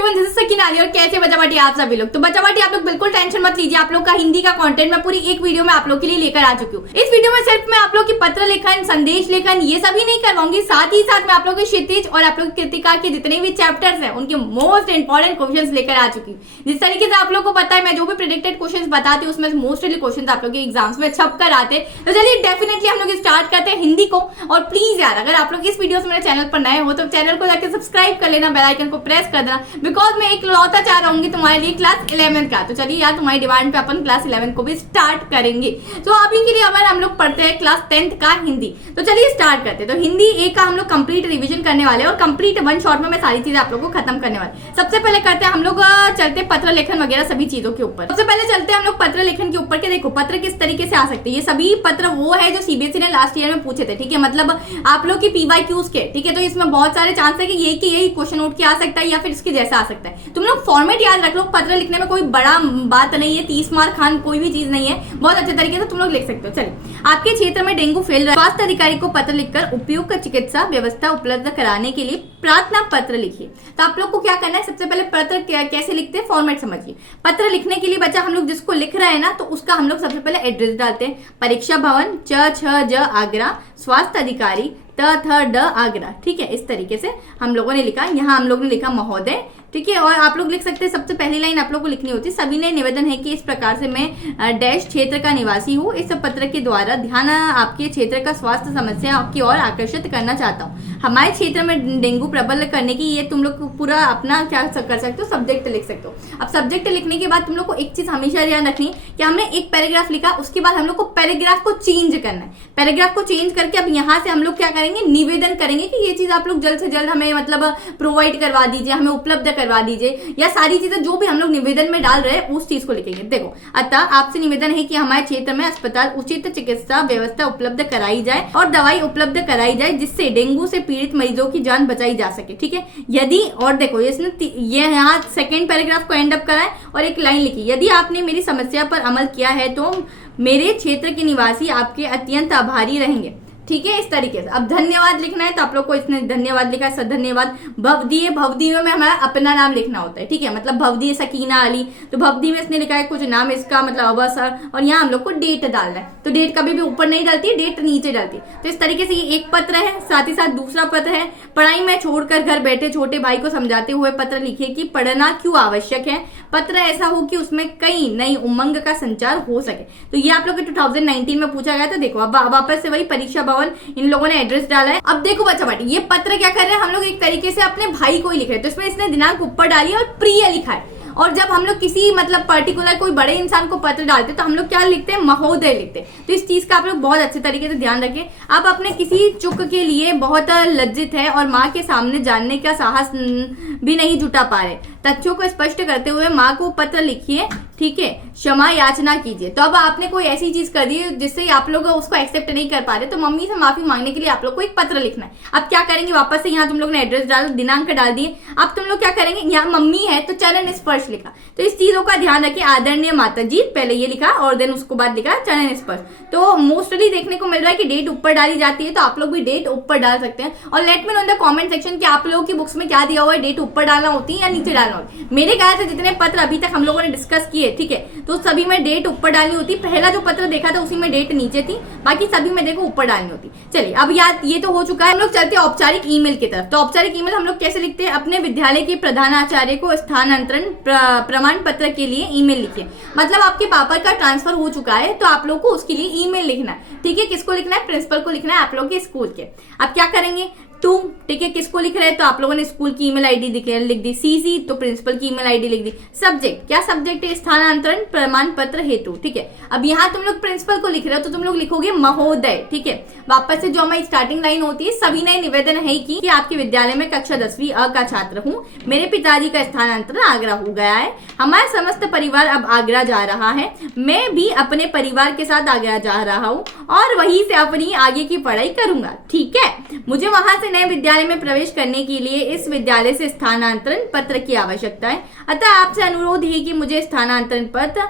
Everyone, this is Sakina Ali और कैसे बच्चा बाटी आप सभी लोग। तो बच्चा बाटी आप लोग बिल्कुल टेंशन मत लीजिए, आप लोग का हिंदी का कंटेंट मैं पूरी एक वीडियो में आप लोग के लिए लेकर आ चुकी हूँ। इस वीडियो में सिर्फ मैं आप लोग की पत्र लेखन, संदेश लेखन ये सभी नहीं करवाऊंगी, साथ ही साथ मैं आप लोग के क्षितिज और आप लोग कृतिका के जितने भी चैप्टर्स हैं उनके मोस्ट इंपॉर्टेंट क्वेश्चन लेकर आ चुकी हूँ। जिस तरीके से आप लोग को पता है मैं जो भी प्रेडिक्टेड क्वेश्चन बताती हूँ उसमें मोस्टली क्वेश्चन आप लोग के एग्जाम्स में छप कर आते हैं। तो चलिए डेफिनेटली हम लोग स्टार्ट करते हैं हिंदी को। और प्लीज यार अगर आप लोग इस वीडियो से मेरे चैनल पर नए हो तो चैनल को जाकर सब्सक्राइब कर लेना, बेल आइकन को प्रेस कर देना, बिकॉज मैं एक लौता चाह रहूंगी तुम्हारे लिए क्लास 11 का। तो चलिए यार तुम्हारी डिमांड पे अपन क्लास 11 को भी स्टार्ट करेंगे। तो अभी के लिए अगर हम लोग पढ़ते हैं क्लास 10th का हिंदी, तो चलिए स्टार्ट करते हैं। तो हिंदी एक का हम लोग कंप्लीट रिवीजन करने वाले हैं और कंप्लीट वन शॉट में मैं सारी चीजें आप लोग को खत्म करने वाले। सबसे पहले करते हैं हम लोग चलते पत्र लेखन वगैरह सभी चीजों के ऊपर। सबसे पहले चलते हैं हम लोग पत्र लेखन के ऊपर के। देखो पत्र किस तरीके से आ सकते हैं, ये सभी पत्र वो है जो सीबीएसई ने लास्ट ईयर में पूछे थे, ठीक है। मतलब आप लोग की पीवाईक्यूज के, ठीक है। तो इसमें बहुत सारे चांस है कि यही क्वेश्चन उठ के आ सकता है या फिर इसके जैसा आ सकता है। तुम लोग फॉर्मेट याद रख लो, पत्र लिखने में कोई बड़ा बात नहीं है, 30 मार्क खान कोई भी चीज नहीं है, बहुत अच्छे तरीके से तुम लोग लिख सकते हो। चलिए, आपके क्षेत्र में डेंगू फैल रहा है, स्वास्थ्य अधिकारी को पत्र लिखकर उपयुक्त चिकित्सा व्यवस्था उपलब्ध कराने के लिए प्रार्थना पत्र लिखिए। तो आप लोग को क्या करना है, सबसे पहले पत्र कैसे लिखते हैं फॉर्मेट समझिए। पत्र लिखने के लिए बच्चा हम लोग जिसको लिख रहे हैं ना, तो उसका हम लोग सबसे पहले एड्रेस डालते हैं। परीक्षा भवन च आगरा, स्वास्थ्य अधिकारी ड आगरा, ठीक है। इस तरीके से हम लोगों ने लिखा, यहाँ हम लोग ने लिखा महोदय, ठीक है। और आप लोग लिख सकते हैं, सबसे पहली लाइन आप लोग को लिखनी होती है, सभी ने निवेदन है कि इस प्रकार से मैं डैश क्षेत्र का निवासी हूँ, इस पत्र के द्वारा ध्यान आपके क्षेत्र का स्वास्थ्य समस्या की ओर आकर्षित करना चाहता हूँ। हमारे क्षेत्र में डेंगू प्रबल करने की, ये तुम लोग पूरा अपना क्या कर सकते हो, सब्जेक्ट लिख सकते हो। अब सब्जेक्ट लिखने के बाद तुम लोग को एक चीज हमेशा ध्यान रखनी कि हमने एक पैराग्राफ लिखा, उसके बाद हम लोग को पैराग्राफ को चेंज करना है। पैराग्राफ को चेंज करके अब यहाँ से हम लोग क्या करेंगे, निवेदन करेंगे कि ये चीज आप लोग जल्द से जल्द हमें मतलब प्रोवाइड करवा दीजिए, हमें उपलब्ध करवा दीजिए, या सारी चीजें जो भी हम लोग निवेदन में डाल रहे हैं उस चीज को लिखेंगे। देखो, अतः आपसे निवेदन है कि हमारे क्षेत्र में अस्पताल उचित चिकित्सा व्यवस्था उपलब्ध कराई जाए और दवाई उपलब्ध कराई जाए जिससे डेंगू से पीड़ित मरीजों की जान बचाई जा सके, ठीक है। यदि, और देखो इसने ये यहाँ सेकेंड पैराग्राफ को एंड अप करा है और एक लाइन लिखी, यदि आपने मेरी समस्या पर अमल किया है तो मेरे क्षेत्र के निवासी आपके अत्यंत आभारी रहेंगे, ठीक है। इस तरीके से अब धन्यवाद लिखना है, तो आप लोग को इसने धन्यवाद लिखा है, धन्यवाद। भवदीय, भवदीय में हमारा अपना नाम लिखना होता है, ठीक है। मतलब भवदीय सकीना अली, तो भवदीय में इसने लिखा है कुछ नाम इसका, मतलब अवसर, और यहाँ हम लोग को डेट डालना है। तो डेट कभी भी ऊपर नहीं डालती है, डेट नीचे डालती है। तो इस तरीके से ये एक पत्र है, साथ ही साथ दूसरा पत्र है, पढ़ाई में छोड़कर घर बैठे छोटे भाई को समझाते हुए पत्र लिखिए कि पढ़ना क्यों आवश्यक है। पत्र ऐसा हो कि उसमें कई नई उमंग का संचार हो सके। तो ये आप लोग के 2019 में पूछा गया था। देखो अब वापस से वही परीक्षा भवन इन लोगों ने एड्रेस डाला है। अब देखो बच्चा बाटी, ये पत्र क्या कर रहे हैं हम लोग, एक तरीके से अपने भाई को ही लिख रहे हैं। तो इसमें इसने दिनांक ऊपर डाली और प्रिय लिखा है। और जब हम लोग किसी मतलब पर्टिकुलर कोई बड़े इंसान को पत्र डालते हैं तो हम लोग क्या लिखते हैं, महोदय लिखते हैं। तो इस चीज का आप लोग बहुत अच्छे तरीके से ध्यान रखें। आप अपने किसी चूक के लिए बहुत लज्जित है और माँ के सामने जानने का साहस भी नहीं जुटा पा रहे, तथ्यों को स्पष्ट करते हुए माँ को पत्र लिखिए, ठीक है, क्षमा याचना कीजिए। तो अब आपने कोई ऐसी चीज कर दी जिससे आप लोग उसको एक्सेप्ट नहीं कर पा रहे, तो मम्मी से माफी मांगने के लिए आप लोग को एक पत्र लिखना है। अब क्या करेंगे, वापस से यहाँ तुम लोग ने एड्रेस डाल, दिनांक डाल दिए। अब तुम लोग क्या करेंगे, यहाँ मम्मी है तो चरण स्पर्श लिखा। तो इस चीजों का ध्यान रखिए, आदरणीय माता जी पहले ये लिखा और देन उसको बाद लिखा चरण स्पर्श। तो मोस्टली देखने को मिल रहा है कि डेट ऊपर डाली जाती है, तो आप लोग भी डेट ऊपर डाल सकते हैं। और let me know in the comment section कि आप लोगों की बुक्स में क्या दिया हुआ है, डेट ऊपर डालना होती है या नीचे डालना होती है। मेरे ख्याल से जितने पत्र अभी तक हम लोगों ने डिस्कस किए, ठीक है, तो सभी में डेट ऊपर डालनी होती। पहला जो पत्र देखा था उसी में डेट नीचे थी, बाकी सभी में देखो ऊपर डालनी होती। चलिए अब याद ये तो हो चुका है, हम लोग चलते हैं औपचारिक ईमेल की तरफ। तो औपचारिक ईमेल हम लोग कैसे लिखते हैं, अपने विद्यालय के प्रधानाचार्य को स्थानांतरण प्रमाण पत्र के लिए ईमेल लिखिए। मतलब आपके पापा का ट्रांसफर हो चुका है तो आप लोग को उसके लिए ईमेल लिखना है, ठीक है। किसको लिखना है, प्रिंसिपल को लिखना है, आप लोग के स्कूल के। अब क्या करेंगे, तुम, ठीक है, किसको लिख रहे हैं, तो आप लोगों ने स्कूल की ईमेल आईडी लिख दी। सीसी, तो प्रिंसिपल की ईमेल आईडी लिख दी। सब्जेक्ट, क्या सब्जेक्ट है, स्थानांतरण प्रमाण पत्र हेतु, ठीक है। अब यहाँ तुम लोग प्रिंसिपल को लिख रहे हो तो तुम लोग लिखोगे महोदय, ठीक है। वापस से जो हमारी स्टार्टिंग लाइन होती है, सभी ने निवेदन है कि आपके विद्यालय में कक्षा 10वीं अ का छात्र हूँ, मेरे पिताजी का स्थानांतरण आगरा हो गया है, हमारा समस्त परिवार अब आगरा जा रहा है, मैं भी अपने परिवार के साथ आगरा जा रहा हूँ और वहीं से अपनी आगे की पढ़ाई करूंगा, ठीक है। मुझे वहां से नए विद्यालय में प्रवेश करने के लिए इस विद्यालय से स्थानांतरण पत्र की आवश्यकता है, अतः आपसे अनुरोध है कि मुझे स्थानांतरण पत्र,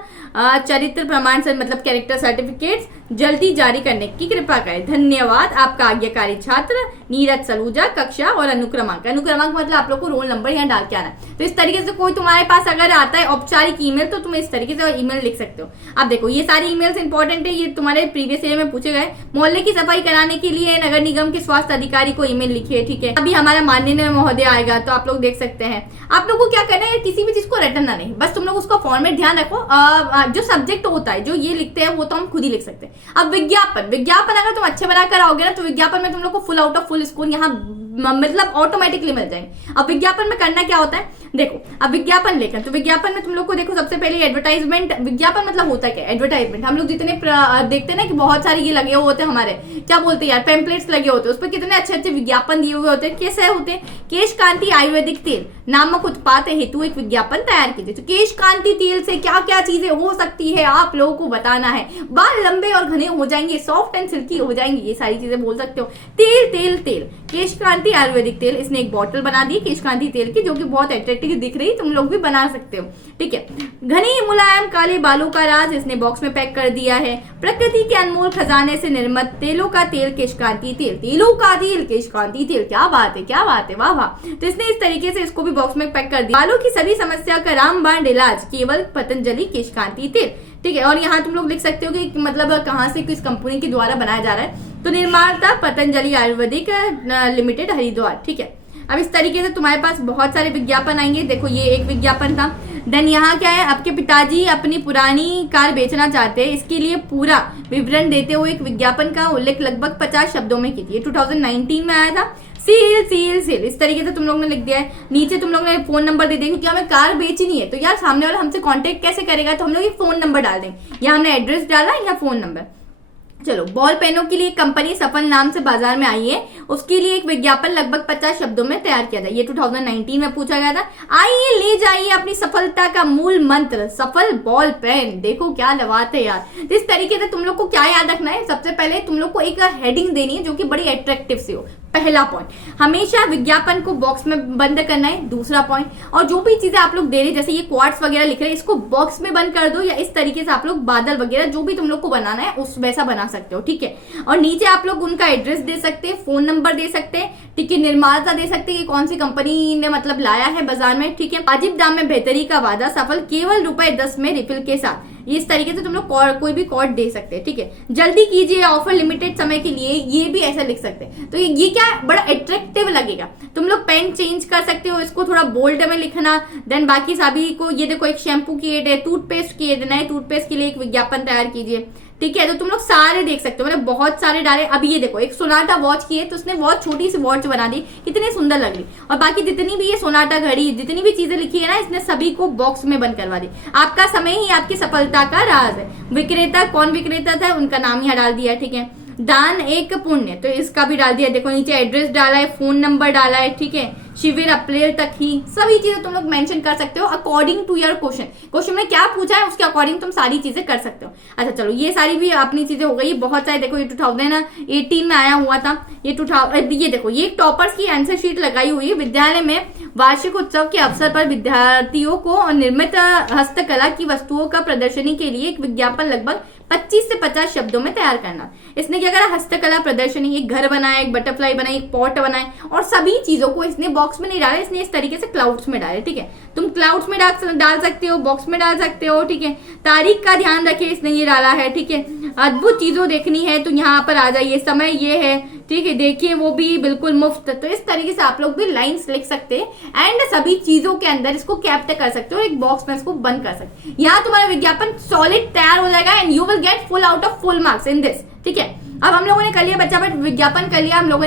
चरित्र प्रमाण से मतलब कैरेक्टर सर्टिफिकेट्स, जल्दी जारी करने की कृपा करें। धन्यवाद। आपका आज्ञाकारी छात्र नीरज सलूजा, कक्षा और अनुक्रमांक। अनुक्रमांक मतलब आप लोग को रोल नंबर यहाँ डाल के आना है। तो इस तरीके से कोई तुम्हारे पास अगर आता है औपचारिक ईमेल तो तुम इस तरीके से ईमेल लिख सकते हो। अब देखो ये सारी ईमेल्स इंपॉर्टेंट है, ये तुम्हारे प्रीवियस ईयर में पूछे गए। मोहल्ले की सफाई कराने के लिए नगर निगम के स्वास्थ्य अधिकारी को ईमेल लिखिए, ठीक है। अभी हमारा माननीय महोदय आएगा तो आप लोग देख सकते हैं। आप लोग को क्या करना है, किसी भी चीज को रटना नहीं, बस तुम लोग उसका फॉर्मेट ध्यान रखो। जो सब्जेक्ट होता है जो ये लिखते हैं वो तो हम खुद ही लिख सकते हैं। अब विज्ञापन अगर तुम अच्छे बना कर आओगे ना तो विज्ञापन में तुम लोग को full out of full score यहाँ मतलब ऑटोमेटिकली मिल जाएंगे। अब विज्ञापन में करना क्या होता है, देखो अब विज्ञापन लेकर, तो विज्ञापन में तुम लोग को देखो सबसे पहले एडवर्टाइजमेंट। विज्ञापन मतलब होता है क्या, एडवर्टाइजमेंट। हम लोग जितने देखते हैं ना कि बहुत सारे ये लगे हुए होते हैं, हमारे क्या बोलते हैं यार, पेम्पलेट्स लगे होते हैं, उस पर कितने अच्छे अच्छे विज्ञापन दिए हुए होते हैं। कैसे होते हैं, केश कांति आयुर्वेदिक तेल नामक उत्पाद हेतु एक विज्ञापन तैयार कीजिए। तो केश कांति तेल से क्या क्या चीजें हो सकती है आप लोगों को बताना है। बाल लंबे और घने हो जाएंगे, सॉफ्ट एंड सिल्की हो जाएंगे, ये सारी चीजें बोल सकते हो। तेल तेल तेल, केश कांति आयुर्वेदिक तेल। इसने एक बॉटल बना दी केश कांति तेल की, जो कि बहुत अट्रैक्टिव दिख रही, तुम लोग भी बना सकते हो, ठीक है। घनी मुलायम काले बालों का राज, इसने बॉक्स में पैक कर दिया है। प्रकृति के अनमोल खजाने से निर्मित तेलों का तेल केश कांति तेल, तेलों का तेल केश कांति तेल। क्या बात है, क्या बात है, वाह वाह। तो इसने इस तरीके से इसको भी बॉक्स में पैक कर दिया। बालों की सभी समस्या का रामबाण इलाज केवल पतंजलि केश कांति तेल, ठीक है। और यहाँ तुम लोग लिख सकते हो कि मतलब कहाँ से किस कंपनी के द्वारा बनाया जा रहा है। तो निर्माता पतंजलि आयुर्वेदिक लिमिटेड हरिद्वार, ठीक है। अब इस तरीके से तुम्हारे पास बहुत सारे विज्ञापन आएंगे। देखो ये एक विज्ञापन था। देन यहाँ क्या है, आपके पिताजी अपनी पुरानी कार बेचना चाहते हैं, इसके लिए पूरा विवरण देते हुए एक विज्ञापन का उल्लेख लगभग 50 शब्दों में कीजिए। 2019 में आया था। सील सील सील, इस तरीके से तुम लोग ने लिख दिया है। नीचे तुम लोग ने फोन नंबर दे देंगे, क्योंकि हमें कार बेचनी है तो यार सामने वाला हमसे कांटेक्ट कैसे करेगा, तो हम लोग ये फोन नंबर डाल देंगे। यहाँ हमने एड्रेस डाला या फोन नंबर। चलो, बॉल पेनों के लिए कंपनी सफल नाम से बाजार में आई है, उसके लिए एक विज्ञापन लगभग 50 शब्दों में तैयार किया था। ये 2019 में पूछा गया था। आइए ले जाइए अपनी सफलता का मूल मंत्र, सफल बॉल पेन। देखो क्या बात है यार। तो इस तरीके से तुम लोग को क्या याद रखना है, सबसे पहले तुम लोग को एक हेडिंग देनी है जो कि बड़ी अट्रैक्टिव सी हो। पहला पॉइंट, हमेशा विज्ञापन को बॉक्स में बंद करना है। दूसरा पॉइंट, और जो भी चीजें आप लोग दे रहे, जैसे ये क्वार्ट्स वगैरह लिख रहे हैं, इसको बॉक्स में बंद कर दो, या इस तरीके से आप लोग बादल वगैरह जो भी तुम लोग को बनाना है उस वैसा बना सकते हो, ठीक है। और नीचे आप लोग उनका एड्रेस दे सकते हैं, फोन नंबर दे सकते हैं, ठीक है। निर्माता दे सकते हैं कि कौन सी कंपनी ने मतलब लाया है बाजार में, ठीक है। वाजिब दाम में बेहतरी का वादा, सफल केवल ₹10 में रिफिल के साथ। इस तरीके से तुम लोग कोई भी कोड दे सकते हैं, ठीक है। जल्दी कीजिए, ऑफर लिमिटेड समय के लिए, ये भी ऐसा लिख सकते हैं। तो ये क्या बड़ा अट्रैक्टिव लगेगा। तुम लोग पेन चेंज कर सकते हो, इसको थोड़ा बोल्ड में लिखना। देन बाकी सभी को, ये देखो एक शैम्पू की एड है, टूथपेस्ट की एड, नए टूथपेस्ट के लिए एक विज्ञापन तैयार कीजिए, ठीक है। तो तुम लोग सारे देख सकते हो, मतलब बहुत सारे डाले। अब ये देखो एक सोनाटा वॉच की है, तो उसने बहुत छोटी सी वॉच बना दी, कितनी सुंदर लग रही। और बाकी जितनी भी ये सोनाटा घड़ी, जितनी भी चीजें लिखी है ना, इसने सभी को बॉक्स में बंद करवा दी। आपका समय ही आपकी सफलता का राज है। विक्रेता, कौन विक्रेता था उनका नाम यहाँ डाल दिया, ठीक है। दान एक पुण्य, तो इसका भी डाल दिया। देखो नीचे एड्रेस डाला है, फोन नंबर डाला है, ठीक है। शिविर अप्रैल तक ही, सभी चीजें तुम लोग मेंशन कर सकते हो अकॉर्डिंग टू योर क्वेश्चन में क्या पूछा है उसके अकॉर्डिंग तुम सारी चीजें कर सकते हो। अच्छा चलो, ये सारी भी अपनी चीजें हो गई। बहुत सारे देखो, ये 2018 में आया हुआ था। ये देखो, ये टॉपर्स की आंसर शीट लगाई हुई है। विद्यालय में वार्षिक उत्सव के अवसर पर विद्यार्थियों को निर्मित हस्तकला की वस्तुओं का प्रदर्शनी के लिए एक विज्ञापन लगभग 25 से 50 शब्दों में तैयार करना। इसने क्या करा, हस्तकला प्रदर्शनी, एक घर बनाया, एक बटरफ्लाई बनाई, एक पॉट बनाए, और सभी चीजों को इसने बॉक्स में नहीं डाला, इसने इस तरीके से क्लाउड्स में डाले, ठीक है। तुम क्लाउड्स में डाल सकते हो, बॉक्स में डाल सकते हो, ठीक है। तारीख का ध्यान रखिए, इसने ये डाला है, ठीक है। अद्भुत चीजों देखनी है तो यहाँ पर आ जाइए, समय ये है, ठीक है। देखिए वो भी बिल्कुल मुफ्त। तो इस तरीके से आप लोग भी लाइंस लिख सकते हैं एंड सभी चीजों के अंदर इसको कैप्चर कर सकते हो, एक बॉक्स में इसको बंद कर सकते हैं। यहाँ तुम्हारा विज्ञापन सॉलिड तैयार हो जाएगा and you will get full out of full marks in this, ठीक है। अब हम लोगों ने कर लिया बच्चा, बट विज्ञापन कर लिया हम लोगों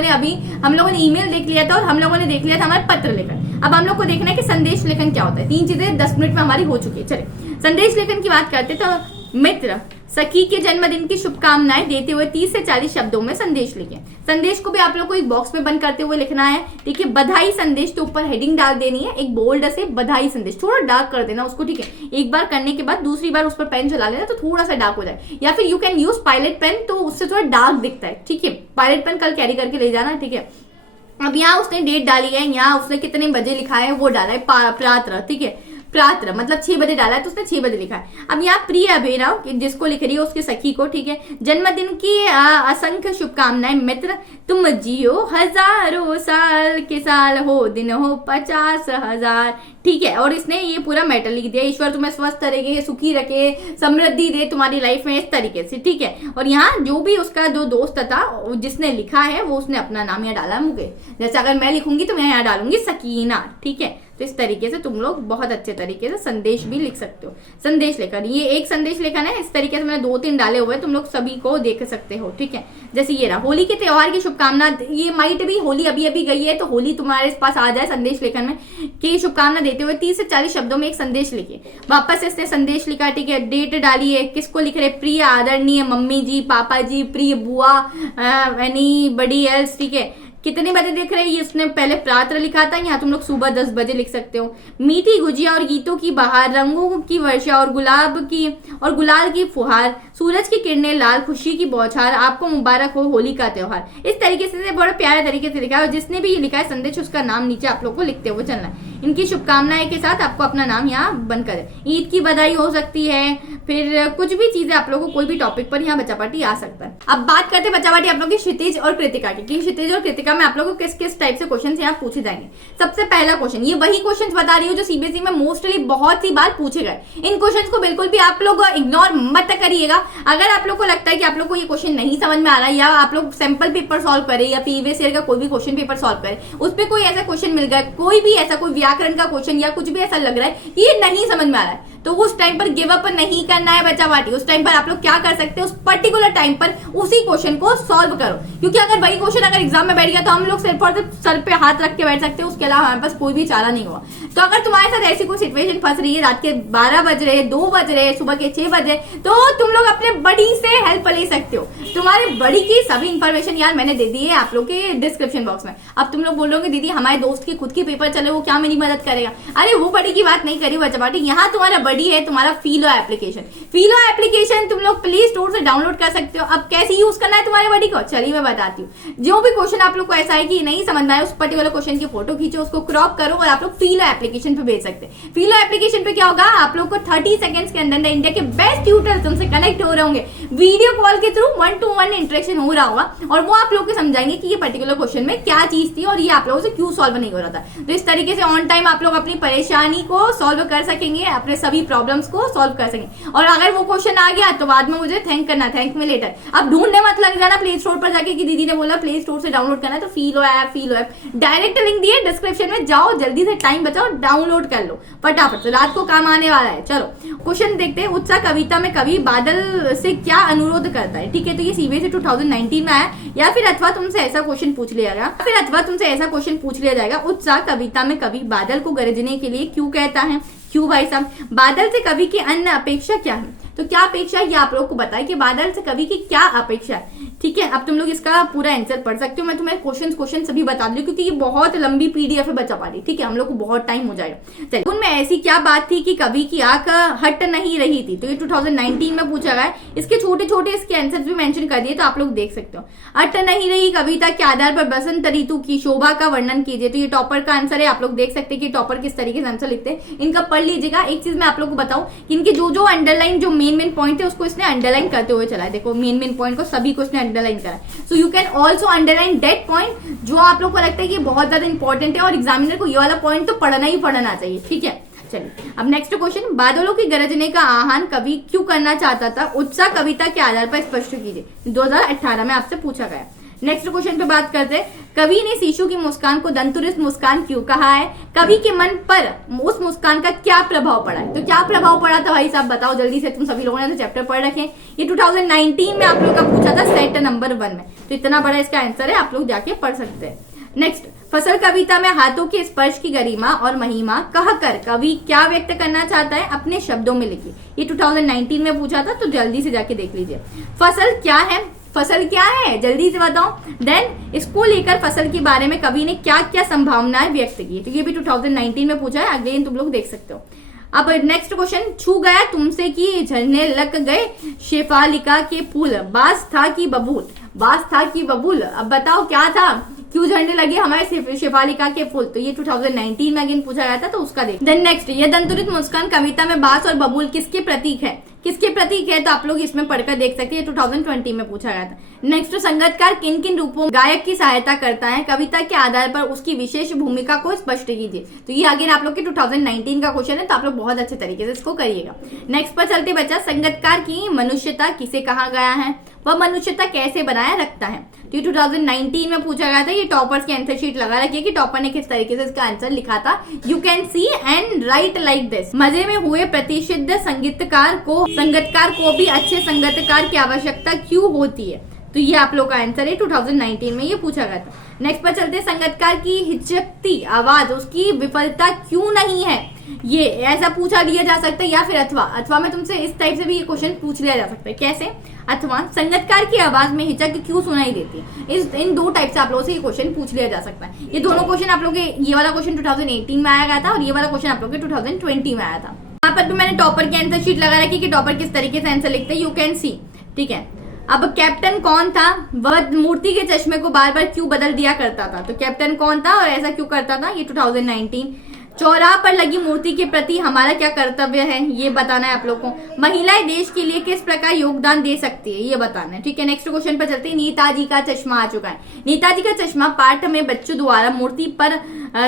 ने ईमेल देख लिया था, और हम लोगों ने देख लिया था हमारे पत्र लेखन। अब हम लोग को देखना है कि संदेश लेखन क्या होता है। 3 चीजें 10 मिनट में हमारी हो चुकी है। चलिए संदेश लेखन की बात करते। तो मित्र सखी के जन्मदिन की शुभकामनाएं देते हुए 30 से 40 शब्दों में संदेश लिखें। संदेश को भी आप लोग को एक बॉक्स में बंद करते हुए लिखना है, ठीक है। बधाई संदेश के ऊपर हेडिंग डाल देनी है, एक बोल्ड से बधाई संदेश, थोड़ा डार्क कर देना उसको, ठीक है। एक बार करने के बाद दूसरी बार उस पर पेन चला लेना तो थोड़ा सा डार्क हो जाए, या फिर you can use pilot pen, तो उससे थोड़ा डार्क दिखता है, ठीक है। पायलट पेन कल कैरी करके ले जाना, ठीक है। अब यहाँ उसने डेट डाली है, यहाँ उसने कितने बजे लिखा है वो डाला है, प्रातः, ठीक है। प्रात्र मतलब 6 बजे डाला है तो उसने 6 बजे लिखा है। अब यहाँ प्रिय अभिनव जिसको लिख रही है उसके सखी को, ठीक है, जन्मदिन की असंख्य शुभकामनाएं मित्र, तुम जियो हजारों साल के साल हो दिन हो 50,000, ठीक है। और इसने ये पूरा मैटर लिख दिया, ईश्वर तुम्हें स्वस्थ रखे, सुखी रखे, समृद्धि दे तुम्हारी लाइफ में, इस तरीके से, ठीक है। और यहाँ जो भी उसका जो दोस्त था जिसने लिखा है वो उसने अपना नाम यहाँ डाला मुझे, जैसे अगर मैं लिखूंगी तो मैं यहाँ डालूंगी सकीना, ठीक है। तो इस तरीके से तुम लोग बहुत अच्छे तरीके से संदेश भी लिख सकते हो। संदेश लेखन, ये एक संदेश लेखन है, इस तरीके से मैंने 2-3 डाले हुए, तुम लोग सभी को देख सकते हो, ठीक है। जैसे ये रहा, होली के त्योहार की शुभकामना, ये माइट भी होली अभी अभी गई है तो होली तुम्हारे पास आ जाए संदेश लेखन में की शुभकामना देते हुए 30 से 40 शब्दों में एक संदेश लिखिए। वापस से इसने संदेश लिखा, ठीक है, डेट डाली है, किसको लिख रहे, प्रिय आदरणीय मम्मी जी, पापा जी, प्रिय बुआ, एनी बडी एल्स, ठीक है। कितने बजे देख रहे हैं, ये उसने पहले प्रातः लिखा था, यहाँ तुम लोग सुबह 10 बजे लिख सकते हो। मीठी गुजिया और गीतों की बहार, रंगों की वर्षा और गुलाल की फुहार, सूरज की किरणें, लाल खुशी की बौछार, आपको मुबारक हो होली का त्योहार। इस तरीके से बड़े प्यारे तरीके से लिखा है, और जिसने भी ये लिखा है संदेश उसका नाम नीचे आप लोग को लिखते हुए चलना है। इनकी शुभकामनाएं के साथ आपको अपना नाम यहाँ बनकर, ईद की बधाई हो सकती है, फिर कुछ भी चीजें आप लोगों को कोई भी टॉपिक पर यहाँ बच्चा पार्टी आ सकता है। अब बात करते हैं बच्चा पार्टी आप लोग की क्षितिज और कृतिका की, कि क्षितिज और कृतिका में आप लोगों को किस किस टाइप से क्वेश्चन यहाँ पूछे जाएंगे। सबसे पहला क्वेश्चन, ये वही क्वेश्चन बता रही हूँ जो सीबीएसई में मोस्टली बहुत सी बार पूछे गए। इन क्वेश्चन को बिल्कुल भी आप लोग इग्नोर मत करिएगा। अगर आप लोग को लगता है कि आप लोग को ये क्वेश्चन नहीं समझ में आ रहा है, या आप लोग सैंपल पेपर सॉल्व करें या प्रीवियस ईयर का कोई भी क्वेश्चन पेपर सॉल्व करें, उस पर कोई ऐसा क्वेश्चन मिल गया, कोई भी ऐसा कोई व्याकरण का क्वेश्चन या कुछ भी ऐसा लग रहा है कि ये नहीं समझ में आ रहा है, तो उस टाइम पर गिव अप नहीं करना है बच्चा पार्टी। उस टाइम पर आप लोग क्या कर सकते हैं, उस पर्टिकुलर टाइम पर उसी क्वेश्चन को सॉल्व करो, क्योंकि अगर वही क्वेश्चन अगर एग्जाम में बैठ गया तो हम लोग सिर्फ और सिर्फ सर पे हाथ रख के बैठ सकते हैं, उसके अलावा हमारे पास कोई भी चारा नहीं हुआ। तो अगर तुम्हारे साथ ऐसी कोई सिचुएशन फंस रही है, रात के 12 बज रहे, 2 बज रहे, सुबह के 6 बजे, तो तुम लोग अपने बड़ी से हेल्प ले सकते हो। तुम्हारे बड़ी की सभी इंफॉर्मेशन यार मैंने दे दी है आप लोग के डिस्क्रिप्शन बॉक्स में। अब तुम लोग बोलोगे दीदी हमारे दोस्त के खुद के पेपर चले, वो क्या मेरी मदद करेगा? अरे वो बड़ी की बात नहीं करी बच्चा पार्टी, यहाँ तुम्हारा बड़ी है तुम्हारा फीलो एप्लीकेशन। फीलो एप्लीकेशन तुम लोग प्ले स्टोर से डाउनलोड कर सकते हो। अब कैसे यूज करना है तुम्हारे बड़ी को, चलिए मैं बताती हूँ। जो भी क्वेश्चन आप लोग को ऐसा है कि नहीं समझ में आया, उस पर्टिकुलर क्वेश्चन की फोटो खींचो, उसको क्रॉप करो और आप लोग फीलो एप्लीकेशन पे भेज सकते हैं। फीलो एप्लीकेशन पे क्या होगा, आप लोग को 30 सेकंड्स के अंदर इंडिया के बेस्ट ट्यूटर तुमसे कनेक्ट हो रहे होंगे, वीडियो कॉल के थ्रू 1-to-1 इंटरेक्शन हो रहा होगा, और वो आप लोग को समझाएंगे कि ये पर्टिकुलर क्वेश्चन में क्या चीज थी और ये आप लोगों से क्यों सॉल्व नहीं हो रहा था। तो इस तरीके से ऑन टाइम आप लोग अपनी परेशानी को सॉल्व कर सकेंगे, अपने सभी प्रॉब्लम्स को सॉल्व कर सकेंगे। और अगर वो क्वेश्चन आ गया तो बाद में मुझे थैंक करना, थैंक मी लेटर। अब ढूंढने मत लग जाना प्ले स्टोर पर जाके कि दीदी ने बोला प्ले स्टोर से डाउनलोड करना है, तो फीलो ऐप डायरेक्ट लिंक दिए डिस्क्रिप्शन में, जाओ जल्दी से टाइम बचाओ, डाउनलोड कर लो फटाफट से, रात को काम आने वाला है। चलो क्वेश्चन देखते हैं। उत्साह कविता में कवि बादल से क्या अनुरोध करता है, ठीक है। तो ये सीबीएसई 2019 में आया, या फिर अथवा तुमसे ऐसा क्वेश्चन पूछ लिया जाएगा, उत्साह कविता में कवि बादल को गरजने के लिए क्यों कहता है? क्यों भाई साहब? बादल से कवि की अन्य अपेक्षा क्या है? तो क्या अपेक्षा है ये आप लोग को बताए कि बादल से कवि की क्या अपेक्षा है, ठीक है। अब तुम लोग इसका पूरा आंसर पढ़ सकते हो। मैं तुम्हें क्वेश्चन सभी बता दूं क्योंकि ये बहुत लंबी पीडीएफ है बच्चा पार्टी, ठीक है, हम लोग को बहुत टाइम हो जाएगा। चलिए, उनमें ऐसी क्या बात थी कि कवि की आंख हट नहीं रही थी? तो ये 2019 में पूछा गया है। इसके छोटे छोटे इसके आंसर भी मेंशन कर दिए, तो आप लोग देख सकते हो। हट नहीं रही कविता के आधार पर बसंत ऋतु की शोभा का वर्णन कीजिए। तो ये टॉपर का आंसर है, आप लोग देख सकते हैं कि टॉपर किस तरीके से आंसर लिखते हैं, इनका पढ़ लीजिएगा। एक चीज मैं आप लोग को बताऊं कि इनके जो अंडरलाइन जो मेन पॉइंट है उसको इसने अंडरलाइन करते हुए चला है। देखो मेन पॉइंट को सभी को इसने अंडरलाइन करा है। So you can also underline that point जो आप लोग को लगता है कि बहुत ज्यादा इंपॉर्टेंट है और एग्जामिनर को ये वाला पॉइंट तो पढ़ना ही पढ़ना चाहिए, ठीक है। चलिए अब नेक्स्ट क्वेश्चन, बादलों की गरजने का आह्वान कवि क्यों करना चाहता था? उत्साह कविता के आधार पर स्पष्ट कीजिए। 2018 में आपसे पूछा गया। नेक्स्ट क्वेश्चन पे बात करते हैं। कवि ने शिशु की मुस्कान को दंतुरित मुस्कान क्यों कहा है? कवि के मन पर उस मुस्कान का क्या प्रभाव पड़ा है? तो क्या प्रभाव पड़ा था भाई साहब बताओ जल्दी से, तुम सभी लोगों ने तो चैप्टर पढ़ रखे। ये 2019 में आप लोग का पूछा था सेट नंबर 1 में, तो इतना बड़ा इसका आंसर है, आप लोग जाके पढ़ सकते हैं। नेक्स्ट, फसल कविता में हाथों के स्पर्श की गरिमा और महिमा कहकर कवि क्या व्यक्त करना चाहता है? अपने शब्दों में लिखिए। ये 2019 में पूछा था, तो जल्दी से जाके देख लीजिए। फसल क्या है? फसल क्या है जल्दी से बताओ। देन इसको लेकर फसल के बारे में कवि ने क्या क्या संभावनाएं व्यक्त की, तो ये भी 2019 में पूछा है, अगेन तुम लोग देख सकते हो। अब नेक्स्ट क्वेश्चन, छू गया तुमसे कि झरने लग गए शेफालिका के फूल, बास था कि बबूल? बास था कि बबूल? अब बताओ क्या था, क्यों झड़ने लगे हमारे शेफालिका के फूल, तो ये 2019 में अगेन पूछा गया था, तो उसका देख। देन नेक्स्ट, ये दंतुरित मुस्कान कविता में बांस और बबूल किसके प्रतीक है, किसके प्रतीक है, तो आप लोग इसमें पढ़कर देख सकते हैं, 2020 में पूछा गया था। नेक्स्ट, संगीतकार किन किन रूपों गायक की सहायता करता है, कविता के आधार पर उसकी विशेष भूमिका को स्पष्ट कीजिए। तो ये अगेन आप लोग के 2019 का क्वेश्चन है, तो आप लोग बहुत अच्छे तरीके से इसको करिएगा। नेक्स्ट पर चलते बच्चा, संगीतकार की मनुष्यता किसे कहा गया है, वह मनुष्यता कैसे बनाए रखता है, तो 2019 में पूछा गया था। ये टॉपर्स की आंसर शीट लगा रखिए कि टॉपर ने किस तरीके से इसका आंसर लिखा था। You can see and right like this. मजे में हुए प्रतिष्ठित संगीतकार को भी अच्छे संगीतकार की आवश्यकता क्यों होती है, तो ये आप लोग का आंसर है, 2019 में ये पूछा गया था। नेक्स्ट पर चलते, संगीतकार की हिचकती आवाज उसकी विफलता क्यों नहीं है, ये ऐसा पूछा लिया जा सकता है, या फिर अथवा में तुमसे इस टाइप से भी ये क्वेश्चन पूछ लिया जा सकता है। कैसे, अथवा संगीतकार की आवाज में हिचक क्यों सुनाई देती है, इन दो टाइप से आप लोगों से ये क्वेश्चन पूछ लिया जा सकता है। ये दोनों क्वेश्चन आप लोग, ये वाला क्वेश्चन 2018 में आया गया था और ये वाला क्वेश्चन आप लोग के 2020 में आया था। यहाँ पर भी मैंने टॉपर की आंसर शीट लगा रखी कि टॉपर किस तरीके से आंसर लिखते हैं, यू कैन सी, ठीक है। अब कैप्टन कौन था, वह मूर्ति के चश्मे को बार बार क्यों बदल दिया करता था, तो कैप्टन कौन था और ऐसा क्यों करता था, ये 2019। चौराहे पर लगी मूर्ति के प्रति हमारा क्या कर्तव्य है, ये बताना है आप लोग को। महिलाएं देश के लिए किस प्रकार योगदान दे सकती है, ये बताना है, ठीक है। नेक्स्ट क्वेश्चन पर चलते हैं, नेताजी का चश्मा आ चुका है। नेताजी का चश्मा पाठ में बच्चों द्वारा मूर्ति पर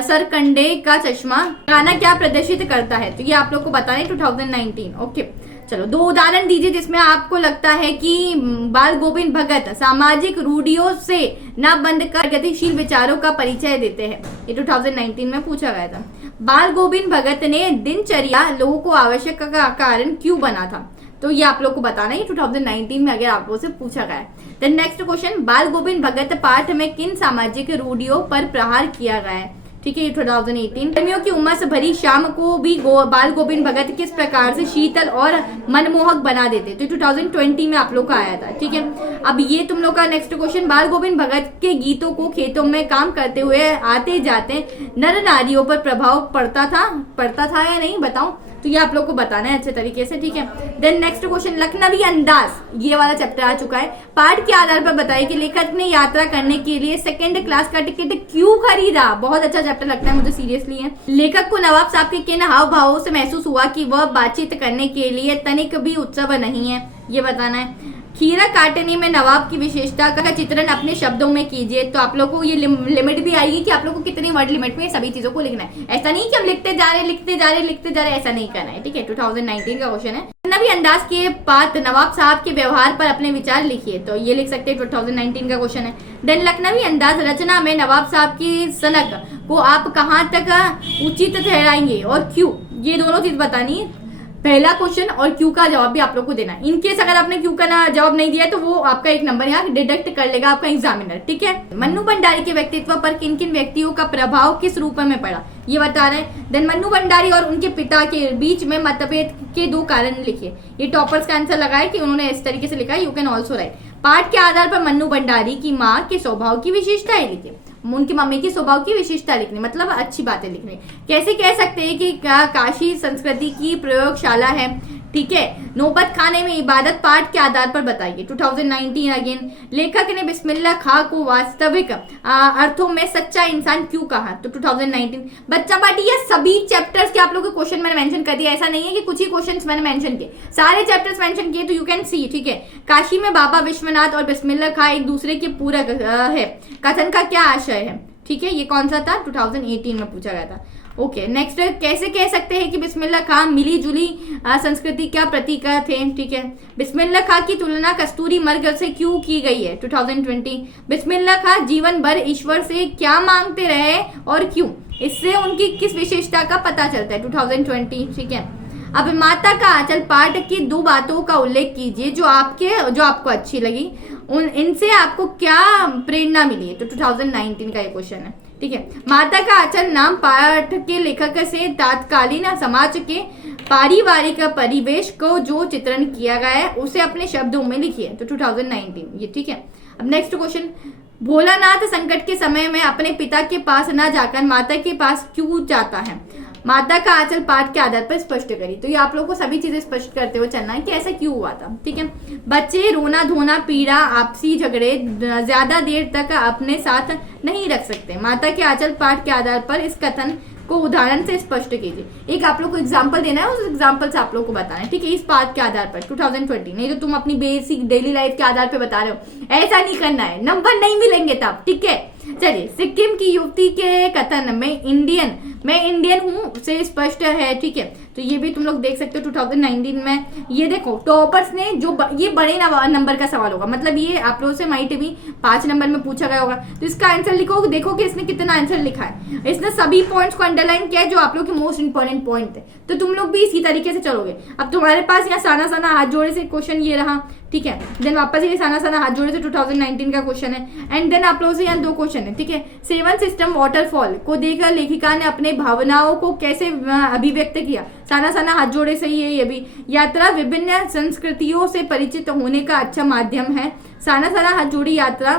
सरकंडे का चश्मा गाना क्या प्रदर्शित करता है, तो ये आप लोग को बताना है, 2019। ओके, चलो दो उदाहरण दीजिए जिसमें आपको लगता है कि बाल गोविंद भगत सामाजिक रूढ़ियों से न बंद कर गतिशील विचारों का परिचय देते हैं, ये 2019 में पूछा गया था। बाल गोविंद भगत ने दिनचर्या लोगों को आवश्यक का कारण क्यों बना था, तो ये आप लोग को बताना है, 2019 में अगर आप लोगों से पूछा गया है। देन नेक्स्ट क्वेश्चन, बाल गोविंद भगत पाठ में किन सामाजिक रूढ़ियों पर प्रहार किया गया है, ठीक है, ये 2018। गर्मियों की उमस भरी शाम को भी बाल गोविंद भगत किस प्रकार से शीतल और मनमोहक बना देते, तो 2020 में आप लोग का आया था, ठीक है। अब ये तुम लोग का नेक्स्ट क्वेश्चन, बाल गोविंद भगत के गीतों को खेतों में काम करते हुए आते जाते नर नारियों पर प्रभाव पड़ता था या नहीं, बताओ, तो ये आप लोग को बताना है अच्छे तरीके से, ठीक है। देन नेक्स्ट क्वेश्चन, लखनवी अंदाज, ये वाला चैप्टर आ चुका है। पाठ के आधार पर बताइए कि लेखक ने यात्रा करने के लिए सेकंड क्लास का टिकट क्यों खरीदा, बहुत अच्छा चैप्टर लगता है मुझे सीरियसली है। लेखक को नवाब साहब के किन हाव भावों से महसूस हुआ कि वह बातचीत करने के लिए तनिक भी उत्सव नहीं है, ये बताना है। खीरा काटने में नवाब की विशेषता का चित्रण अपने शब्दों में कीजिए, तो आप लोग को ये लिमिट भी आएगी कि आप लोग को कितनी वर्ड लिमिट में सभी चीजों को लिखना है। ऐसा नहीं कि हम लिखते जा रहे ऐसा नहीं करना है, ठीक है। 2019 का क्वेश्चन है। लखनवी अंदाज के बाद नवाब साहब के व्यवहार पर अपने विचार लिखिए, तो ये लिख सकते हैं, 2019 का क्वेश्चन है। देन लखनवी अंदाज रचना में नवाब साहब की सनक को आप कहाँ तक उचित ठहराएंगे और क्यों, ये दोनों चीज बतानी है। पहला क्वेश्चन और क्यू का जवाब भी आप लोग को देना है। इनकेस अगर आपने क्यू का जवाब नहीं दिया तो वो आपका एक नंबर यहाँ डिडक्ट कर लेगा आपका एग्जामिनर, ठीक है। मन्नू भंडारी के व्यक्तित्व पर किन किन व्यक्तियों का प्रभाव किस रूप में पड़ा, ये बता रहे हैं। देन मन्नू भंडारी और उनके पिता के बीच में मतभेद के 2 कारण लिखिए, ये टॉपर्स का आंसर लगा है कि उन्होंने इस तरीके से लिखा है, यू कैन ऑल्सो राइट। पाठ के आधार पर मन्नू भंडारी की माँ के स्वभाव की विशेषताएं लिखिए, उनकी मम्मी की स्वभाव की विशेषता लिखनी, मतलब अच्छी बातें लिखनी। कैसे कह सकते हैं कि काशी संस्कृति की प्रयोगशाला है, ठीक है। नौबत खाने में इबादत पाठ के आधार पर बताइए, 2019 अगेन। लेखक ने बिस्मिल्लाह खां को वास्तविक अर्थों में सच्चा इंसान क्यों कहा, तो 2019। बच्चा पार्टी, ये सभी चैप्टर्स के आप लोगों के क्वेश्चन मैंने मेंशन कर दिया, ऐसा नहीं है कि कुछ ही क्वेश्चंस मैंने मेंशन किए, सारे चैप्टर्स मेंशन किए, तो यू कैन सी, ठीक है। काशी में बाबा विश्वनाथ और बिस्मिल्लाह खां एक दूसरे के पूरक है, कथन का क्या आशय है, ठीक है। ये कौन सा था, 2018 में पूछा गया था। ओके, नेक्स्ट, कैसे कह सकते हैं कि बिस्मिल्लाह खां मिली जुली संस्कृति का प्रतीक थे, ठीक है। बिस्मिल्लाह खां की तुलना कस्तूरी मर्ग से क्यों की गई है, 2020। बिस्मिल्लाह खां जीवन भर ईश्वर से क्या मांगते रहे और क्यों, इससे उनकी किस विशेषता का पता चलता है, 2020, ठीक है। अब माता का आंचल पाठ की 2 बातों का उल्लेख कीजिए जो आपको अच्छी लगी, इनसे आपको क्या प्रेरणा मिली है, तो 2019 का ये क्वेश्चन है, ठीक है। माता का आंचल नाम पाठ के लेखक से तत्कालीन समाज के पारिवारिक परिवेश को जो चित्रण किया गया है उसे अपने शब्दों में लिखिए, तो 2019 ये, ठीक है। अब नेक्स्ट क्वेश्चन, भोलानाथ संकट के समय में अपने पिता के पास न जाकर माता के पास क्यों जाता है, माता का आंचल पाठ के आधार पर स्पष्ट करिए। तो ये आप लोगों को सभी चीजें स्पष्ट करते हुए चलना है कि ऐसा क्यों हुआ था, ठीक है। बच्चे रोना धोना पीड़ा आपसी झगड़े ज्यादा देर तक अपने साथ नहीं रख सकते। माता के आंचल पाठ के आधार पर इस कथन को उदाहरण से स्पष्ट कीजिए। एक आप लोग को एग्जांपल देना है, उस एग्जांपल से आप लोग को बताना है, ठीक है। इस बात के आधार पर 2020, नहीं तो तुम अपनी बेसिक डेली लाइफ के आधार पे बता रहे हो, ऐसा नहीं करना है, नंबर नहीं मिलेंगे तब, ठीक है। चलिए, सिक्किम की युवती के कथन में मैं इंडियन हूँ से स्पष्ट है, ठीक है। तो ये भी तुम लोग देख सकते हो 2019 में। ये देखो टॉपर्स ने जो ये बड़े नंबर का सवाल होगा, मतलब ये आप लोगों से माइट भी 5 नंबर में पूछा गया होगा। तो इसका आंसर लिखो, देखो कि इसने कितना आंसर लिखा है। इसने सभी पॉइंट्स को अंडरलाइन किया है जो आप लोग के मोस्ट इंपॉर्टेंट पॉइंट थे। तो तुम लोग भी इसी तरीके से चलोगे। अब तुम्हारे पास यहाँ साना साना हाथ जोड़े से क्वेश्चन ये रहा, ठीक है। देन वापस ये साना साना हाथ जोड़े से 2019 का क्वेश्चन है। एंड देन आप लोगों से यहाँ 2 क्वेश्चन है, ठीक है। 7 सिस्टम वाटरफॉल को देखकर लेखिका ने अपने भावनाओं को कैसे अभिव्यक्त किया। साना साना हाथ जोड़े से ही है ये भी। यात्रा विभिन्न संस्कृतियों से परिचित होने का अच्छा माध्यम है। साना साना हाथ जोड़ी यात्रा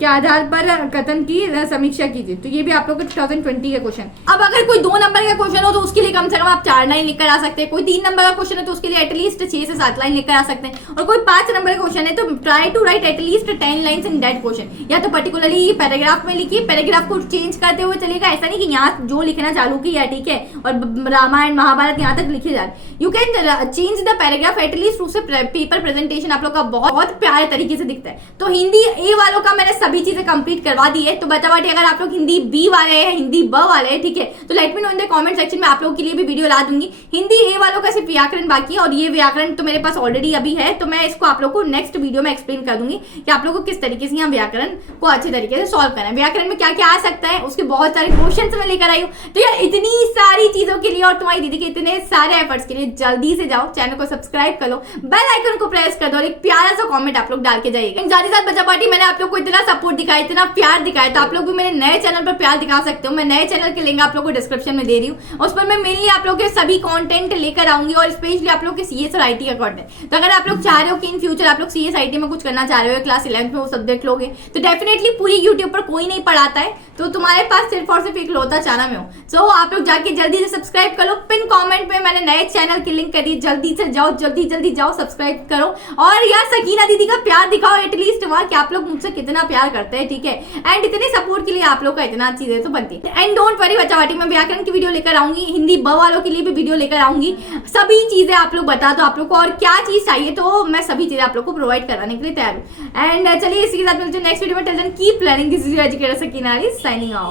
के आधार पर कथन की समीक्षा कीजिए। तो ये भी आप लोग के 2020 का क्वेश्चन। अब अगर कोई 2 नंबर का क्वेश्चन हो तो उसके लिए कम से कम आप 4 लाइन लिखकर आ सकते हैं। कोई 3 नंबर का क्वेश्चन है तो उसके लिए एटलीस्ट 6 से 7 लाइन लिखकर आ सकते हैं। और कोई 5 नंबर का क्वेश्चन है तो try to write at least 10 lines in that question. या तो पर्टिकुलरली पैराग्राफ में लिखिए, पैराग्राफ को चेंज करते हुए चलेगा। ऐसा नहीं कि यहाँ जो लिखना चालू किया, ठीक है, और रामायण महाभारत यहाँ तक लिखे जा रहे। You can change the paragraph at least, उससे पेपर प्रेजेंटेशन आप लोग का बहुत प्यारे तरीके से दिखता है। तो हिंदी ए वालों का मैंने सभी चीजें कंप्लीट करवा दी है। तो बचा बाटी अगर आप लोग हिंदी बी वाले हैं, हिंदी ब वाले हैं, ठीक है, तो let me know in the comment section में। आप लोगों के लिए भी वीडियो ला दूंगी। हिंदी ए वालों का सिर्फ व्याकरण बाकी है, और ये व्याकरण तो मेरे पास ऑलरेडी अभी है। तो मैं इसको आप लोग को नेक्स्ट वीडियो में एक्सप्लेन कर दूंगी कि आप लोग को किस तरीके से यहाँ व्याकरण को अच्छे तरीके से सॉल्व करना है। व्याकरण में क्या क्या आ सकता है उसके बहुत सारे क्वेश्चन मैं लेकर आई हूँ। तो यार इतनी सारी चीजों के लिए और तुम्हारी दीदी के इतने सारे एफर्ट्स के लिए जल्दी से जाओ, चैनल को सब्सक्राइब कर लो, बेल आइकन को प्रेस कर दो और एक प्यारा सा कॉमेंट आप लोग डाल के जाइएगा। साथ ही साथ बचा पार्टी मैंने आप लोग को इतना सपोर्ट दिखाया, इतना प्यार दिखाया, तो आप लोग भी मेरे नए चैनल पर प्यार दिखा सकते हो। मैं नए चैनल के लिंक आप लोग को डिस्क्रिप्शन में दे रही हूँ। उस पर मैं मेनली आप लोग के सभी कंटेंट लेकर आऊंगी, और स्पेशली आप लोग के सीएस और आईटी का कंटेंट। तो अगर आप लोग चाह रहे हो कि इन फ्यूचर आप लोग सीएस आईटी में कुछ करना चाह रहे हो, क्लास 11th में वो सब्जेक्ट लोगे, तो डेफिनेटली पूरी यूट्यूब पर कोई नहीं पढ़ाता है। तो तुम्हारे पास सिर्फ और सिर्फ इकलौता चैनल में हो। सो आप लोग जाके जल्दी से सब्सक्राइब कर लो। पिन कमेंट में मैंने नए चैनल की लिंक कर दी, जल्दी से जाओ, जल्दी जाओ, सब्सक्राइब करो। और यार सकीना दीदी का प्यार दिखाओ एटलीस्ट वहां कि आप लोग मुझसे कितना प्यार करते हैं, ठीक है। एंड इतने सपोर्ट के लिए आप लोग का इतना चीजें तो बनती है। एंड डोंट वरी बच्चा बाटी, मैं व्याकरण की वीडियो लेकर आऊंगी, हिंदी ब वालों के लिए भी वीडियो लेकर आऊंगी। सभी चीजें आप लोग बता दो आप लोग को, और क्या चीज चाहिए तो मैं सभी चीजें आप लोग को प्रोवाइड कराने के लिए तैयार हूँ। एंड चलिए इसी के साथ मिलते हैं नेक्स्ट वीडियो में। Till then keep learning, this is your educator Sakina signing of.